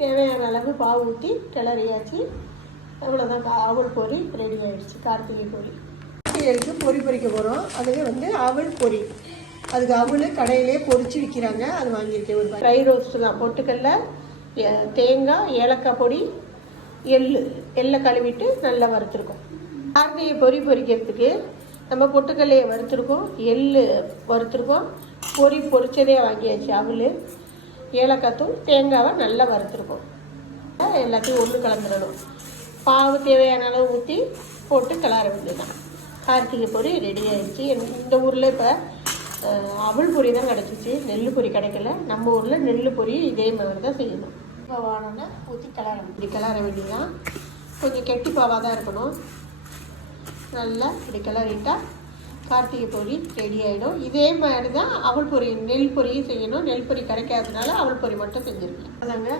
தேவையான அளவு பாவு ஊற்றி கிளறியாச்சு. அவ்வளோதான், அவல் பொரி ரெடி ஆகிடுச்சு. கார்த்திகை பொரி எடுத்து பொரி பொரிக்க போகிறோம். அதுவே அவல் பொரி. அதுக்கு அவல் கடையிலே பொரித்து விற்கிறாங்க, அது வாங்கியிருக்கேன். ஒரு ஃப்ரை ரோஸ்ட்டு தான். பொட்டுக்கடலை, தேங்காய், ஏலக்காய் பொடி, எள்ளை கழுவிட்டு நல்லா வறுத்துருக்கோம். கார்த்திகை பொரி பொரிக்கிறதுக்கு நம்ம பொட்டுக்கல்லையை வறுத்துருக்கோம், வறுத்துருக்கோம், பொரி பொரிச்சதே வாங்கியாச்சு. அவல், ஏலக்காய் தூள், தேங்காவை நல்லா வறுத்துருக்கோம். எல்லாத்தையும் ஒன்று கலந்துடணும். பாவு தேவையான அளவு ஊற்றி போட்டு கிளற வேண்டியதான். கார்த்திகை பொரி ரெடி ஆகிடுச்சு. இந்த ஊரில் இப்போ அவல் பொரி தான் கிடச்சிச்சு, நெல் பொரி கிடைக்கல. நம்ம ஊரில் நெல் பொரி இதே மாதிரி தான் செய்யணும். இப்போ வானோன்னா ஊற்றி கிளற வேண்டியதான். கொஞ்சம் கெட்டி பாவாக தான் இருக்கணும். நல்லா இப்படி கிளறிட்டால் கார்த்திகை பொரி ரெடி ஆகிடும். இதே மாதிரி தான் அவல் பொரி, நெல் பொரியும் செய்யணும். நெல் பொரி கிடைக்காததுனால அவல் பொரி மட்டும் செஞ்சுருக்கேன். அதாங்க.